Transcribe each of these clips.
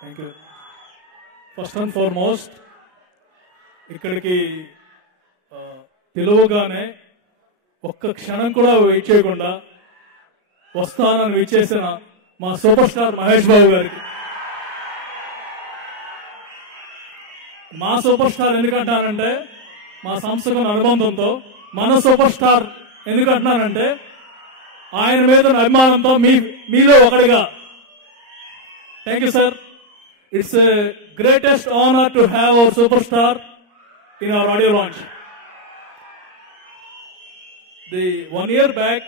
Thank you. First and foremost ఇక్కడికి పిలువగానే ఒక్క క్షణం కూడా వెయిట్ చేయకుండా వస్తానని విచ్చేసిన మా సూపర్ స్టార్ మహేష్ బాబు గారికి. మా సూపర్ స్టార్ ఎందుకంటానంటే మా సంస్థకు అనుబంధంతో మన సూపర్ స్టార్ ఎందుకంటున్నానంటే ఆయన మీద అభిమానంతో మీలో ఒకటిగా. Thank you sir. It's greatest honour to have our super star in our audio launch. The 1 year back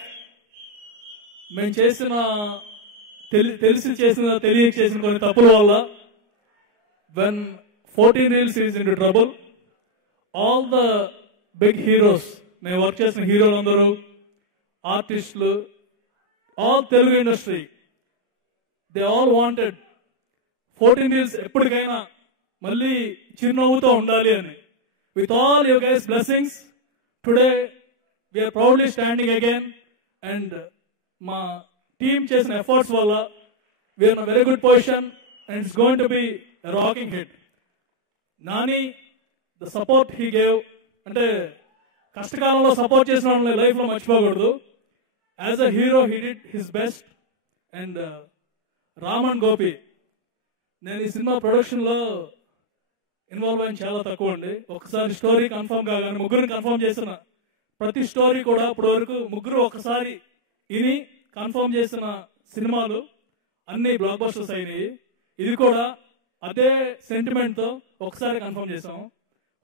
మేము తెలియక చేసిన కొన్ని తప్పుల వల్ల when 14 Reels is into trouble, all the big heroes, మేము వర్క్ చేసిన హీరోలు అందరూ, ఆర్టిస్టులు, all Telugu industry, they all wanted 14 Reels ఎప్పటికైనా మళ్ళీ చిరునవ్వుతో ఉండాలి అని. With all your guys blessings today we're proudly standing again. And మా టీమ్ చేసిన ఎఫర్ట్స్ వల్ల we're in very good position and it's going to be rocking hit. Nani, the support he gave, అంటే కష్టకాలంలో సపోర్ట్ చేసిన వాళ్ళని లైఫ్లో మర్చిపోకూడదు. As a hero he did his best. And Raman Gopi, నేను ఈ సినిమా ప్రొడక్షన్లో ఇన్వాల్వ్ అయిన చాలా తక్కువ అండి. ఒకసారి స్టోరీ కన్ఫర్మ్ కాగానే ముగ్గురిని కన్ఫర్మ్ చేసిన ప్రతి స్టోరీ కూడా ఇప్పటి వరకు ముగ్గురు ఒకసారి ఇని కన్ఫర్మ్ చేసిన సినిమాలు అన్ని బ్లాక్ బస్టర్స్ అయినాయి. ఇది కూడా అదే సెంటిమెంట్తో ఒకసారి కన్ఫర్మ్ చేసాం.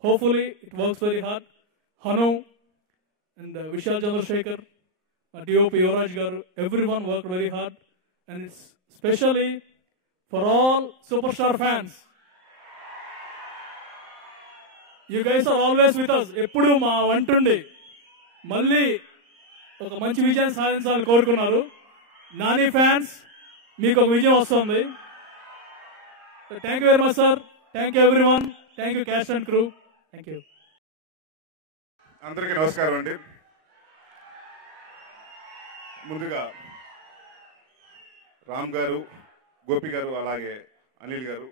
Hopefully it works very hard. Hanu and Vishal Chandrashekhar, DOP Yuvraj garu, everyone work very hard. And it's specially for all super star fans. You guys are always with us. ఎప్పుడు మా వంటుండి మళ్ళీ ఒక మంచి విజయం సాధించాలని కోరుకున్నారు. నాని ఫ్యాన్స్, మీకు ఒక విజయం వస్తుంది. Thank you very much sir. Thank you everyone. Thank you caste and crew. Thank you. అందరికీ నమస్కారం అండి. ముందుగా రామ్ గారు, గోపి గారు, అలాగే అనిల్ గారు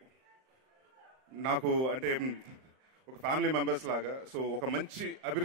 నాకు అంటే ఒక ఫ్యామిలీ మెంబర్స్ లాగా. సో ఒక మంచి అభివృద్ధి